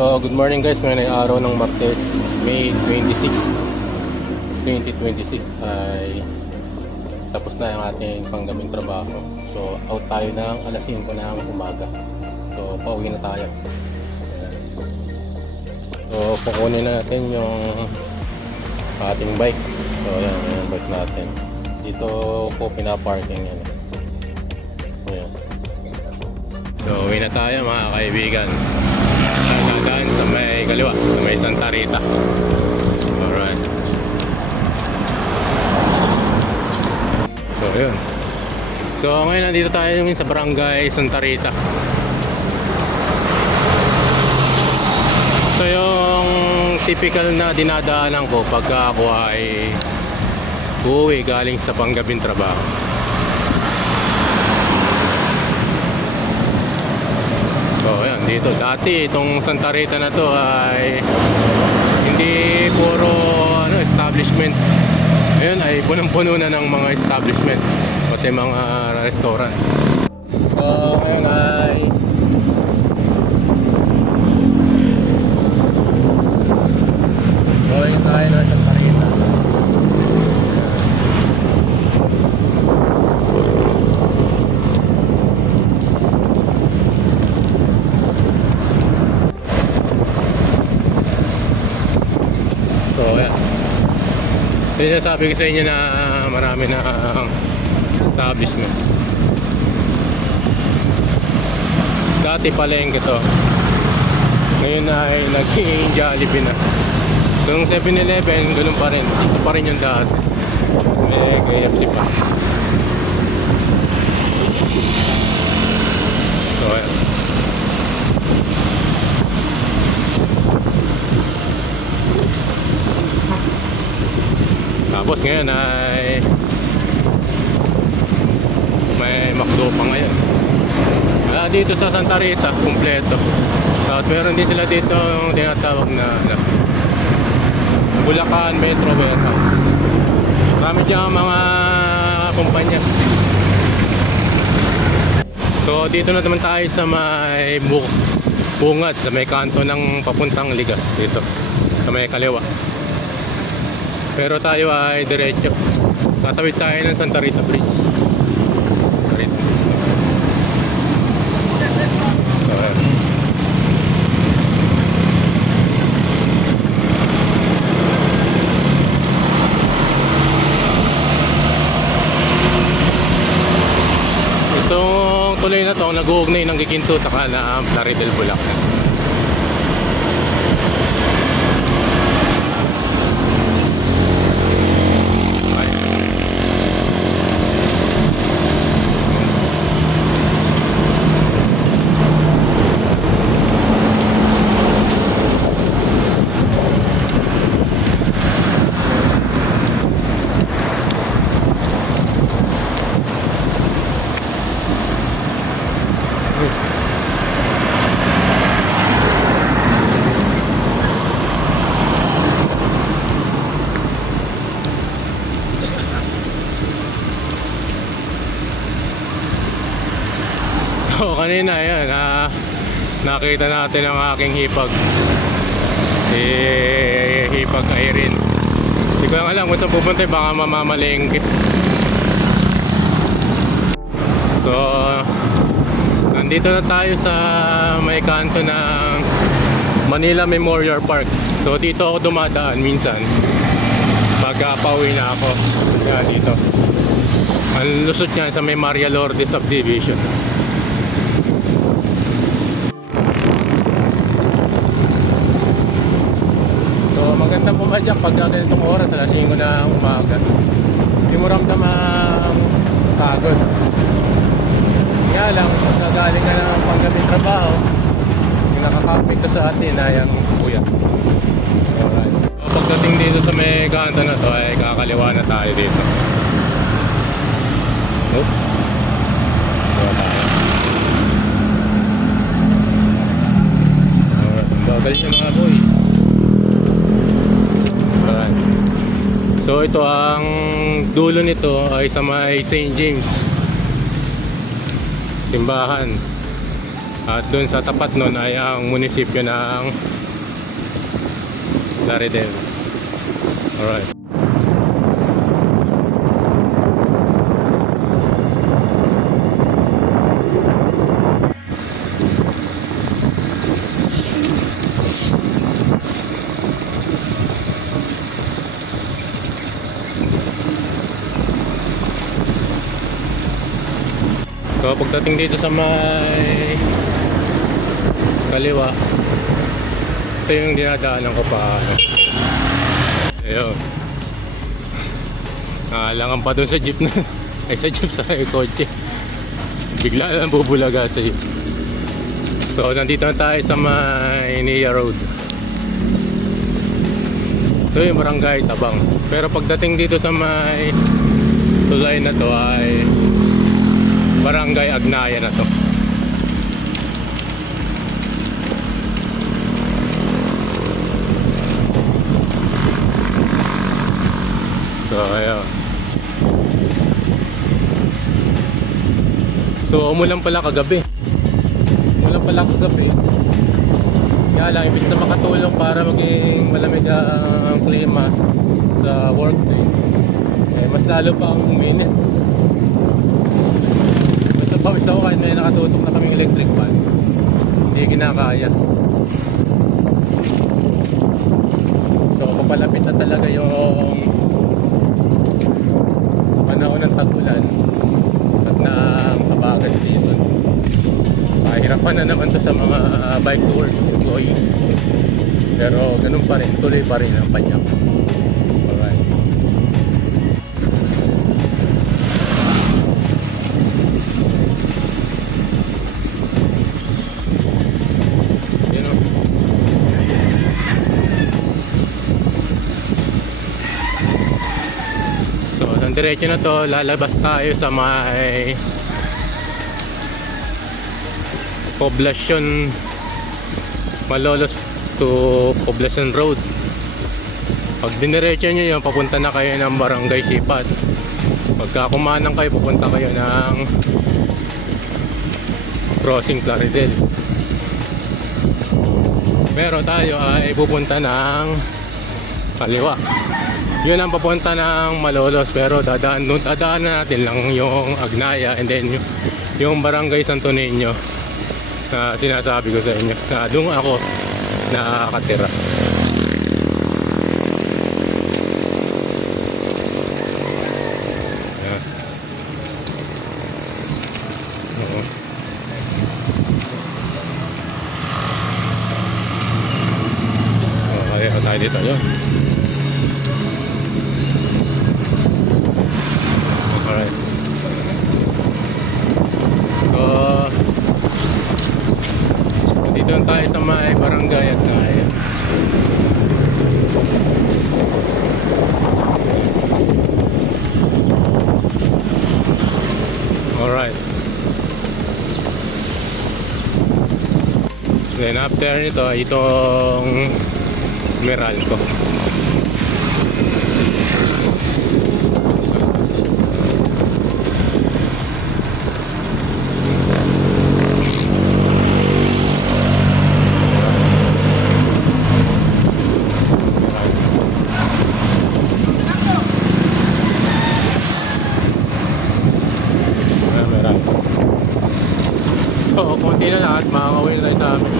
So, good morning guys. Ngayon ay araw ng Martes, May 26, 2026 ay tapos na ang ating panggabing trabaho. So, out tayo ng alas 5 na ng umaga. So, pauwi na tayo. So, kukunin na natin yung ating bike. So, ayan yung bike natin. Dito po pinaparking yan. Ayan. So, uwi na tayo mga kaibigan. Dadaan sa may kaliwa, sa may Santa Rita. Alright. So, yun. So, ngayon nandito tayo sa barangay Santa Rita. So, yung typical na dinadaanan ko pagka ako ay uuwi galing sa panggabing trabaho. So, ayan, dito. Dati, itong Santa Rita na to ay hindi puro establishment. Ngayon ay punong-puno na ng mga establishment, pati mga restaurant. So, ngayon ay going tayo na Santa Rita. So, ayan. Ito yung sabi ko sa inyo na marami na establishment. Dati palengke to. Ngayon ay naging Jollibee na. Yung 7-Eleven, ganun pa rin. Ito pa rin yung dati. May KFC pa. So, ayan. Tapos ngayon ay may McDo pa ngayon. Dito sa Santa Rita, kumpleto. Tapos meron din sila dito yung tinatawag na Bulacan Metro Warehouse. Marami dyan mga kumpanya. So dito na naman tayo sa may bungad, sa may kanto ng papuntang Ligas. Dito, sa may kaliwa. Pero tayo ay diretso. Tatawid tayo ng Santa Rita Bridge. Santa Rita Bridge. Itong tuloy na to, nag-uugnay ng Giginto sa kanang Plaridel, Bulacan. So kanina yan, nakita natin ang aking hipag. Hipag Irene. Hindi ko lang alam kung saan pupunta, baka mamamalengke. So nandito na tayo sa may kanto ng Manila Memorial Park. So dito ako dumadaan minsan pagka pauwi na ako. Yan dito. Ang lusot niyan sa may Maria Lourdes Subdivision. Magandang pumadyak pagka ganitong oras, alas 5 na ang umaga. Hindi mo ramdam ang pagod. Kaya lang, pagka galing ka ng panggabing trabaho, yung nakakapit ko sa atin ay ang kuya. Alright. So, pagdating dito sa may kanto na to ay kakaliwa na tayo dito. Nope. Kaliwa tayo. Bagal siya mga boy. So ito, ang dulo nito ay sa may St. James simbahan. At doon sa tapat nun ay ang munisipyo ng Plaridel. Alright. So pagdating dito sa may kaliwa, ito yung dinadaanan ko pa. Ayun. Alangan pa dun sa jeep na ay sa jeep sa kotse. Bigla lang bubulaga sa iyo. So nandito na tayo sa may Nia Road. Ito yung barangay Tabang. Pero pagdating dito sa may tulay na to ay Barangay Agnaya na to. So ayun. So umulan pala kagabi. Kaya lang imbis na makatulong para maging malamig ang klima sa workplace, eh, mas lalo pa ang uminit. Pawis ako kahit may nakatutok na kaming electric fan, hindi kinakaya. So papalapit na talaga yung panahon ng tag-ulan at na kabagan season. Mahirapan na naman to sa mga bike to work employee, pero ganun pa rin, tuloy pa rin ang panyak. Alright. Diretso na to, lalabas tayo sa may Poblacion Malolos to Poblacion Road. Pag diniretso nyo yun, papunta na kayo ng Barangay Sipat. Pagka kumanang kayo, pupunta kayo ng Crossing Plaridel. Pero tayo ay pupunta ng kaliwa. Yun ang papunta ng Malolos, pero dadaan natin lang yung Agnaya and then yung Barangay Santo Niño na sinasabi ko sa inyo na doon ako nakakatira. Okay, tayo dito yun. Alright. So, dito tayo sa may Barangay Agnaya. Alright. Then after nito, itong Meralco. So, konti na lang at makakawin na tayo sa amin.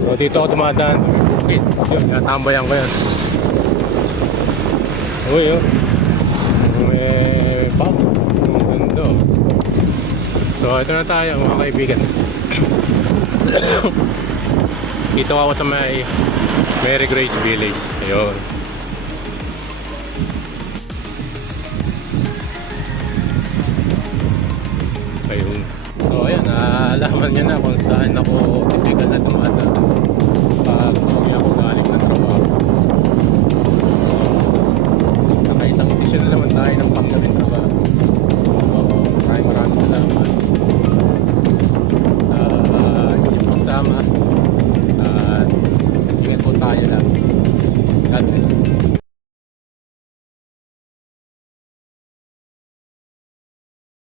So, dito ako dumadaan. Okay, yun, natambayan ko yan. Uy, yun. May pump. Ang ganda. So ito na tayo mga kaibigan. Dito ako sa may Mary Grace Village. Ayun. Ayun. So ayan, alaman nyo na kung saan ako typical na dumadaan.